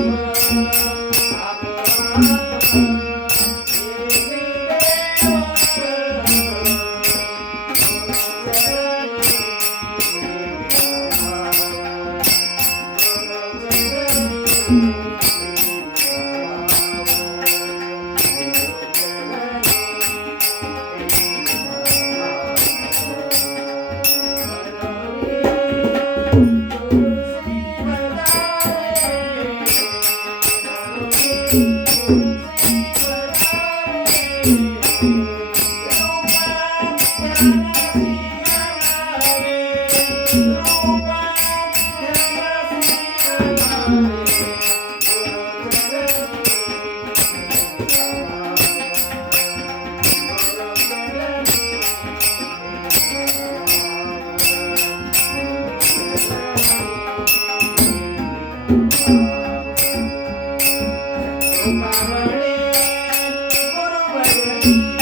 Música thank you